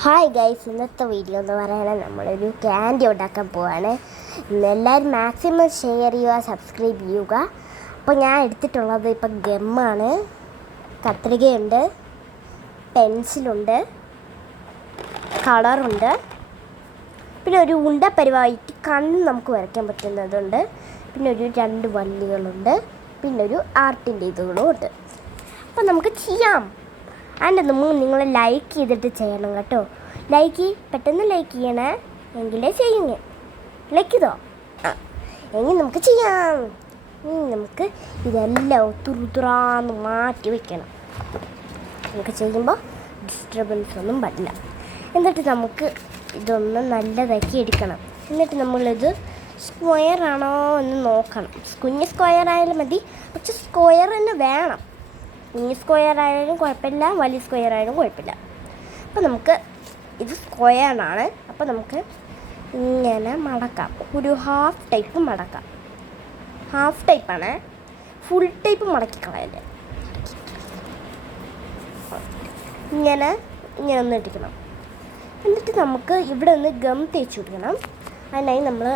Hi guys, ഇന്നത്തെ video എന്ന് പറയുന്നത് നമ്മളൊരു ക്യാൻഡി ഉണ്ടാക്കാൻ പോവാണ്. എല്ലാവരും മാക്സിമം ഷെയർ ചെയ്യുക, സബ്സ്ക്രൈബ് ചെയ്യുക. അപ്പോൾ ഞാൻ എടുത്തിട്ടുള്ളത് ഇപ്പം ഗമ്മാണ്, കത്രികയുണ്ട്, പെൻസിലുണ്ട്, കളറുണ്ട്, പിന്നെ ഒരു ഉണ്ട പരിവായിട്ട് കണ്ണ് നമുക്ക് വരയ്ക്കാൻ പറ്റുന്നതുണ്ട്, പിന്നെ ഒരു 2 വള്ളികളുണ്ട്, പിന്നെ ഒരു ആർട്ടിൻ്റെ ഇതുകളും ഉണ്ട്. അപ്പം നമുക്ക് ചെയ്യാം. അതിൻ്റെ മുമ്പ് നിങ്ങൾ ലൈക്ക് ചെയ്തിട്ട് ചെയ്യണം കേട്ടോ. പെട്ടെന്ന് ലൈക്ക് ചെയ്യണേ, എങ്കിലേ ചെയ്യുക. ലൈക്ക് ചെയ്തോ? എങ്കിൽ നമുക്ക് ചെയ്യാം. നമുക്ക് ഇതെല്ലാം തുറാന്ന് മാറ്റി വയ്ക്കണം. നമുക്ക് ചെയ്യുമ്പോൾ ഡിസ്റ്റർബൻസ് ഒന്നും പറ്റില്ല. എന്നിട്ട് നമുക്ക് ഇതൊന്ന് നല്ലതാക്കി എടുക്കണം. എന്നിട്ട് നമ്മളിത് സ്ക്വയർ ആണോ എന്ന് നോക്കണം. കുഞ്ഞ് സ്ക്വയർ ആയാലും മതി, പക്ഷെ സ്ക്വയർ തന്നെ വേണം. കുഞ്ഞ് സ്ക്വയർ ആയാലും കുഴപ്പമില്ല, വലിയ സ്ക്വയർ ആയാലും കുഴപ്പമില്ല. അപ്പോൾ നമുക്ക് ഇത് സ്ക്വയറാണ്. അപ്പോൾ നമുക്ക് ഇങ്ങനെ മടക്കാം. ഒരു ഹാഫ് ടൈപ്പ് മടക്കാം. ഹാഫ് ടൈപ്പാണ്, ഫുൾ ടൈപ്പ് മടക്കി കളയല്ലേ. ഇങ്ങനെ ഒന്ന് ഇട്ടിക്കണം. എന്നിട്ട് നമുക്ക് ഇവിടെ ഒന്ന് ഗം തേച്ച് കൊടുക്കണം. അതിനായി നമ്മൾ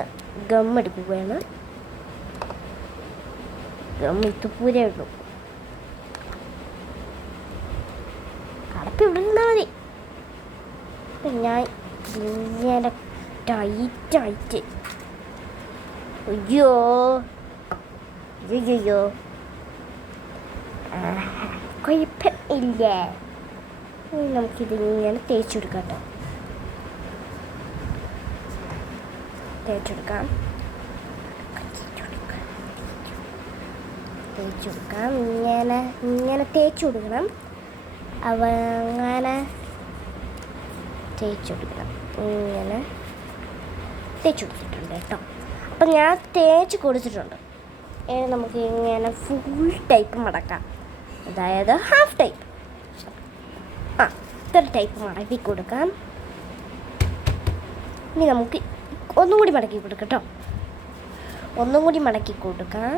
ഗം എടുക്കുകയാണ്. ഗം ഇതുപൂരേ ഉള്ളൂ, കടപ്പ് ഇവിടെ നിന്നാൽ മതി. ഞാൻ ഇങ്ങനെ ടൈറ്റായിട്ട് അയ്യോ കുഴപ്പമില്ല. നമുക്കിതിങ്ങനെ തേച്ചെടുക്കാം കേട്ടോ. തേച്ചെടുക്കാം. ഇങ്ങനെ തേച്ച് കൊടുക്കണം. അങ്ങനെ തേച്ച് കൊടുക്കണം. ഇങ്ങനെ തേച്ച് കൊടുത്തിട്ടുണ്ട് കേട്ടോ. അപ്പം ഞാൻ തേച്ച് കൊടുത്തിട്ടുണ്ട്. നമുക്ക് ഇങ്ങനെ ഫുൾ ടൈപ്പ് മടക്കാം, അതായത് ഹാഫ് ടൈപ്പ്. ഇത്ര ടൈപ്പ് മടക്കി കൊടുക്കാം. ഇനി നമുക്ക് ഒന്നും കൂടി മടക്കി കൊടുക്കാം കേട്ടോ. ഒന്നും കൂടി മടക്കി കൊടുക്കാം.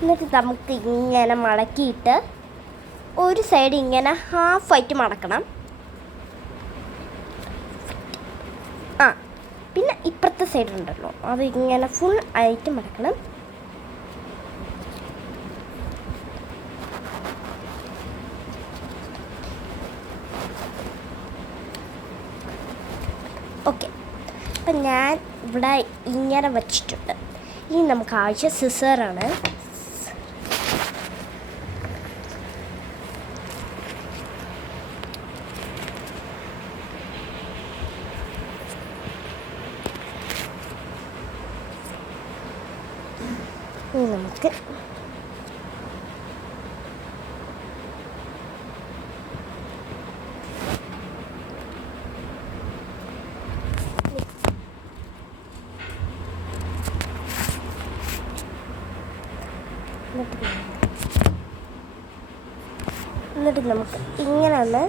എന്നിട്ട് നമുക്ക് ഇങ്ങനെ മടക്കിയിട്ട് ഒരു സൈഡ് ഇങ്ങനെ ഹാഫായിട്ട് മടക്കണം. പിന്നെ ഇപ്പുറത്തെ സൈഡ് ഉണ്ടല്ലോ, അത് ഇങ്ങനെ ഫുൾ ആയിട്ട് മടക്കണം. ഓക്കെ, അപ്പം ഞാൻ ഇവിടെ ഇങ്ങനെ വച്ചിട്ടുണ്ട്. ഇനി നമുക്ക് ആവശ്യം സിസറാണ്. നമുക്ക് എന്നിട്ട് നമുക്ക് ഇങ്ങനെ ഒന്ന്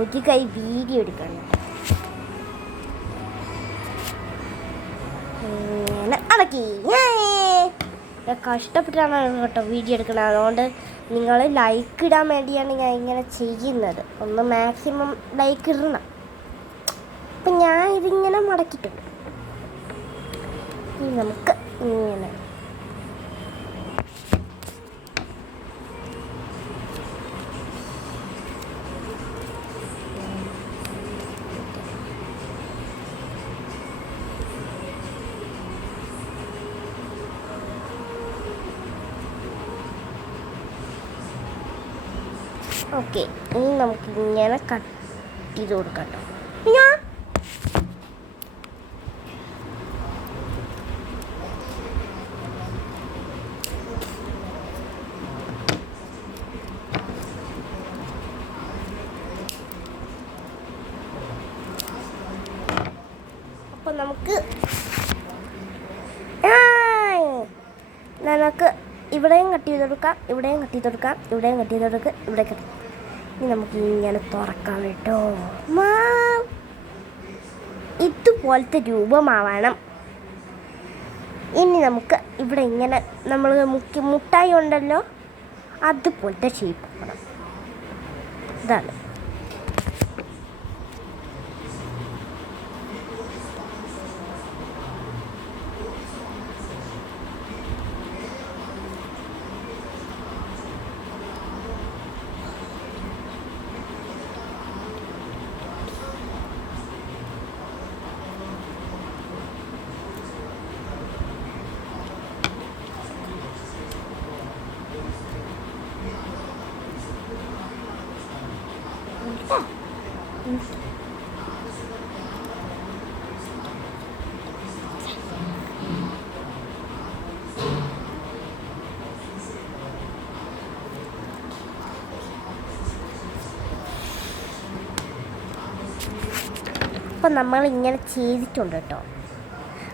ഒരു കൈ വീഡിയോ എടുക്കണം. ഇങ്ങനെ അടക്കി കഷ്ടപ്പെട്ടാണ് കേട്ടോ വീഡിയോ എടുക്കുന്നത്. അതുകൊണ്ട് നിങ്ങൾ ലൈക്ക് ഇടാൻ വേണ്ടിയാണ് ഞാൻ ഇങ്ങനെ ചെയ്യുന്നത്. ഒന്ന് മാക്സിമം ലൈക്ക് ഇടണം. അപ്പം ഞാൻ ഇതിങ്ങനെ മടക്കിയിട്ടുണ്ട്. നമുക്ക് ഇങ്ങനെ ഓക്കെ. ഇനി നമുക്ക് ഇങ്ങനെ കട്ട് ചെയ്ത് കൊടുക്കാം കേട്ടോ. അപ്പം നമുക്ക് ഇവിടെയും കട്ട് ചെയ്ത് കൊടുക്കാം, ഇവിടെയും കട്ട് ചെയ്ത് കൊടുക്കാം, ഇവിടെയും കട്ട് ചെയ്ത് കൊടുക്കുക, ഇവിടെ കട്ട്. ഇനി നമുക്ക് ഇങ്ങനെ തുറക്കാം കേട്ടോ. ഇതുപോലത്തെ രൂപമാവണം. ഇനി നമുക്ക് ഇവിടെ ഇങ്ങനെ നമ്മൾ മുട്ടായി ഉണ്ടല്ലോ, അതുപോലത്തെ ഷേപ്പ് വേണം. ഇതാണ്. അപ്പോൾ നമ്മൾ ഇങ്ങനെ ചെയ്തിട്ടുണ്ട് കേട്ടോ.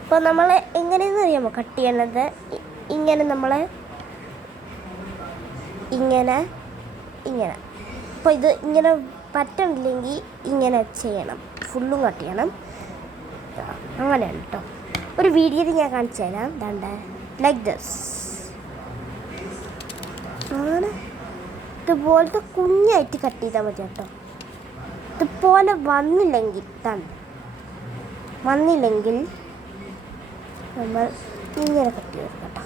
അപ്പോൾ നമ്മൾ എങ്ങനെയെന്ന് അറിയാമോ കട്ട് ചെയ്യണത്? ഇങ്ങനെ നമ്മൾ ഇങ്ങനെ ഇങ്ങനെ. അപ്പോൾ ഇത് ഇങ്ങനെ പറ്റണില്ലെങ്കിൽ ഇങ്ങനെ ചെയ്യണം, ഫുള്ളും കട്ട് ചെയ്യണം. അങ്ങനെയാണ് കേട്ടോ. ഒരു വീഡിയോയിൽ ഞാൻ കാണിച്ചു തരാം. ദാണ്ട് ലൈക്ക് ദിസ്. അങ്ങനെ ഇതുപോലത്തെ കുഞ്ഞായിട്ട് കട്ട് ചെയ്താൽ മതി കേട്ടോ. ഇതുപോലെ വന്നില്ലെങ്കിൽ നമ്മൾ ഇങ്ങനെ കട്ട് ചെയ്ത് കേട്ടോ.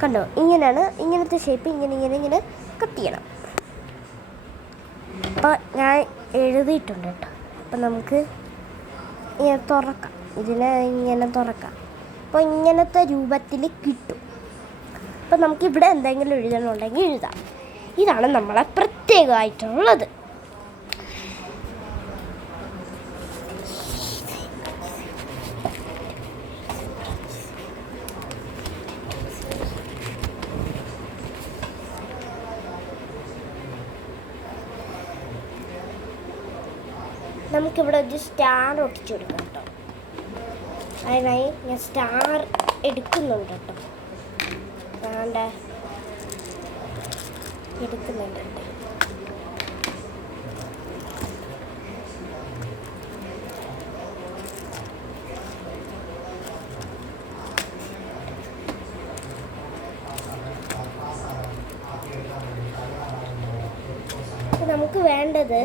കണ്ടോ? ഇങ്ങനെയാണ്, ഇങ്ങനത്തെ ഷേപ്പ് ഇങ്ങനെ കട്ട് ചെയ്യണം. അപ്പോൾ ഞാൻ എഴുതിയിട്ടുണ്ട് കേട്ടോ. അപ്പം നമുക്ക് ഇങ്ങനെ തുറക്കാം, ഇതിനെ ഇങ്ങനെ തുറക്കാം. അപ്പോൾ ഇങ്ങനത്തെ രൂപത്തിൽ കിട്ടും. അപ്പം നമുക്കിവിടെ എന്തെങ്കിലും എഴുതണമെന്നുണ്ടെങ്കിൽ എഴുതാം. ഇതാണ് നമ്മളെ പ്രത്യേകമായിട്ടുള്ളത്. നമുക്കിവിടെ ഒരു സ്റ്റാർ ഒട്ടിച്ചു കൊടുക്കാം കേട്ടോ. അതിനായി ഞാൻ സ്റ്റാർ എടുക്കുന്നുണ്ട് കേട്ടോ. വേണ്ട എടുക്കുന്നുണ്ട്. നമുക്ക് വേണ്ടത്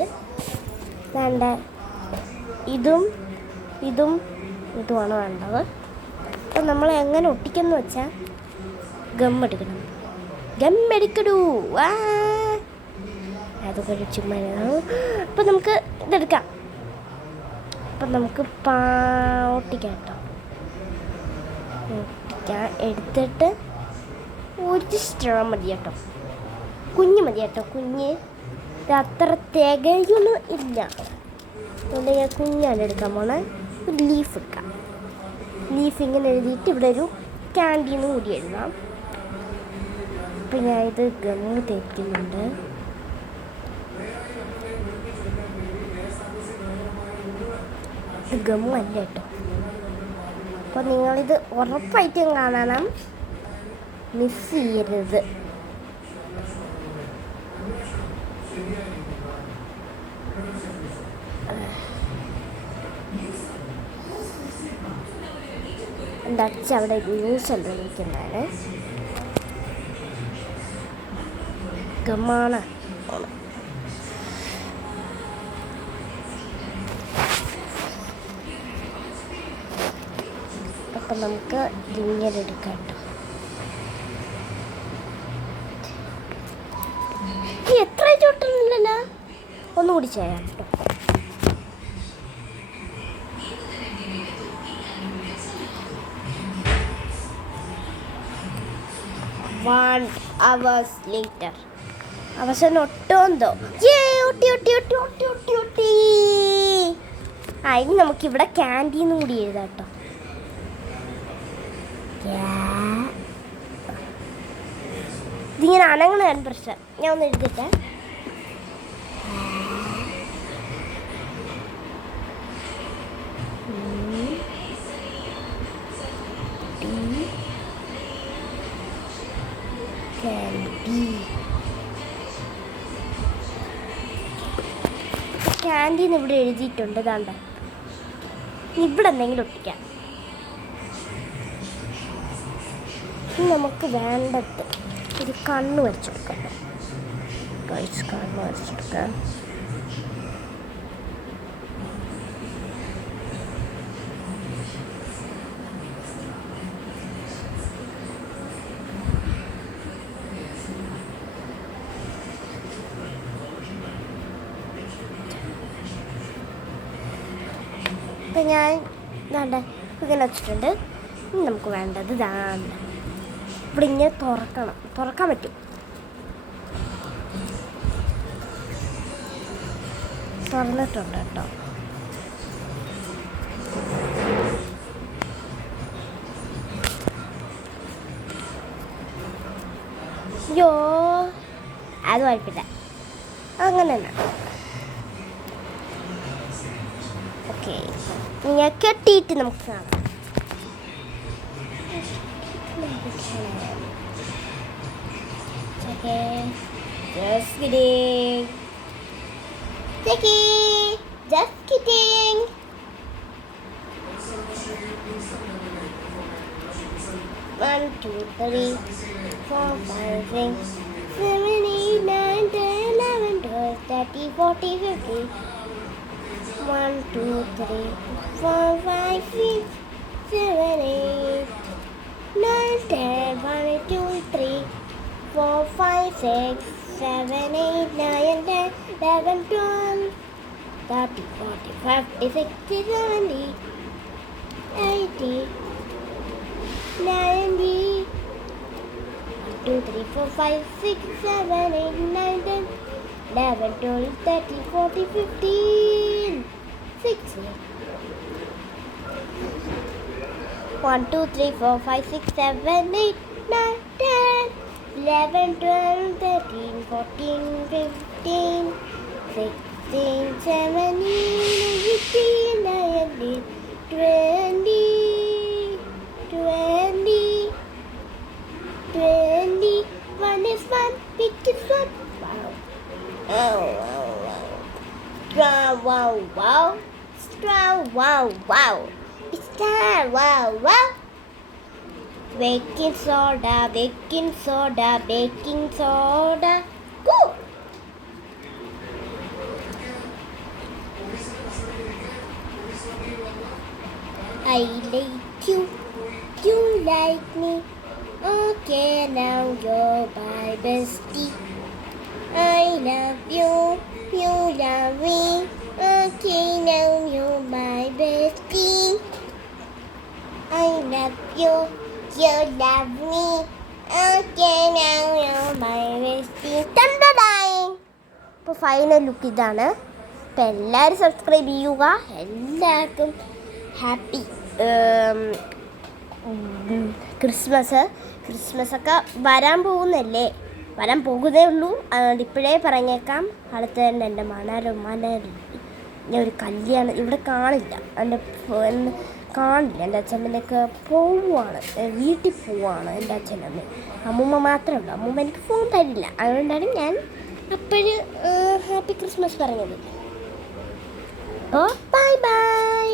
ഇതുമാണ് വേണ്ടത്. അപ്പം നമ്മൾ എങ്ങനെ ഒട്ടിക്കുന്നു വെച്ചാൽ ഗമ്മെടുക്കണം. അത് കഴിച്ചുമ്മ. അപ്പം നമുക്ക് ഇതെടുക്കാം. അപ്പം നമുക്ക് ഒട്ടിക്കാം കേട്ടോ. ഒട്ടിക്കാൻ എടുത്തിട്ട് ഒരു സ്ട്രോ മതി കേട്ടോ. കുഞ്ഞ് മതി കേട്ടോ. കുഞ്ഞ് അത്ര തികയൊന്നും ഇല്ല. അതുകൊണ്ട് ഞാൻ കുഞ്ഞാണ് എടുക്കാൻ പോണേ. ഒരു ലീഫ് എടുക്കാം. ലീഫ് ഇങ്ങനെ എഴുതിയിട്ട് ഇവിടെ ഒരു ക്യാൻഡീന്ന് കൂടി എഴുതാം. അപ്പം ഞാൻ ഇത് ഗമ്മ് തേക്കുന്നുണ്ട്. ഇത് ഗമ്മല്ല കേട്ടോ. അപ്പോൾ നിങ്ങളിത് ഉറപ്പായിട്ടും കാണണം, മിസ് ചെയ്യരുത്. എൻ്റെ അച്ഛ അവിടെ ന്യൂസ് കണ്ടുപിടിക്കുന്നതാണ്. ഗമാണ്. അപ്പം നമുക്ക് ഇങ്ങനെ എടുക്കാം കേട്ടോ. എത്ര ചോട്ടൊന്നുമില്ലല്ലോ. ഒന്നുകൂടി ചെയ്യാം കേട്ടോ. One hours later. അവസാനം ഒട്ടുമെന്തോ ഒട്ടി. ഇനി നമുക്കിവിടെ ക്യാൻറ്റീന്നും കൂടി എഴുതാം കേട്ടോ. ഇതിങ്ങനെ അനങ്ങണ പ്രശ്നം. ഞാൻ ഒന്ന് എഴുതിട്ടെ. ക്യാൻറ്റീൻ ഇവിടെ എഴുതിയിട്ടുണ്ട്. ഇതാണ്ട ഇവിടെ എന്തെങ്കിലും ഒട്ടിക്കാം. നമുക്ക് വേണ്ടത് ഒരു കണ്ണ് വരച്ചു കൊടുക്കാം. ടോയ്സ് കാണുമ്പോൾ വരച്ചെടുക്കാം. ഇപ്പം ഞാൻ വേണ്ട ഇങ്ങനെ വെച്ചിട്ടുണ്ട്. ഇനി നമുക്ക് വേണ്ടത് ഇതാണ്. ഇവിടെ ഇങ്ങനെ തുറക്കാൻ പറ്റും. തുറന്നിട്ടുണ്ട് കേട്ടോ. അയ്യോ അത് കുഴപ്പമില്ല, അങ്ങനെ തന്നെ. ഓക്കെ, ഇങ്ങനെ കെട്ടിയിട്ട് നമുക്ക് കാണാം. Just kidding. Just kidding. 1, 2, 3, 4, 5, 6, 7, 8, 9, 10, 11, 12, 13, 14, 15. 1, 2, 3, 4, 5, 6, 7, 8, 9, 10, 1, 2, 3, 4, 5, 6, 7, 8, 9, 10, 11, 12, 13, 14, 15, 16, 17, 18, 19, 1, 2, 3, 4, 5, 6, 7, 8, 9, 10, 11, 12, 13, 14, 15, 16. 1, 2, 3, 4, 5, 6, 7, 8, 9, 10, 11, 12, 13, 14, 15, 16, 17, 18, 19, 20, 20, 21 is 1, big is 1. Wow. Wow. Wow. It's that wow. Baking soda. Go. I like you. You like me. Okay, now you're my bestie. I love you. You love me. Okay, now you're my bestie. I love you. You love me. Okay, now you're my bestie. ഇപ്പോൾ final look ഇതാണ്. അപ്പോൾ എല്ലാവരും subscribe ചെയ്യുക. എല്ലാവർക്കും happy ക്രിസ്മസൊക്കെ വരാൻ പോകുന്നേ ഉള്ളൂ. അതുകൊണ്ട് ഇപ്പോഴേ പറഞ്ഞേക്കാം. അടുത്ത തന്നെ എൻ്റെ ഞാൻ ഒരു കല്യാണം ഇവിടെ കാണില്ല. എൻ്റെ അച്ഛമ്മനൊക്കെ വീട്ടിൽ പോവുകയാണ്. എൻ്റെ അച്ഛനമ്മ അമ്മൂമ്മ മാത്രമേ ഉള്ളൂ. അമ്മൂമ്മ എനിക്ക് ഫോൺ തരില്ല. അതുകൊണ്ടാണ് ഞാൻ അപ്പോഴും ഹാപ്പി ക്രിസ്മസ് പറഞ്ഞത്. അപ്പോൾ ബൈ.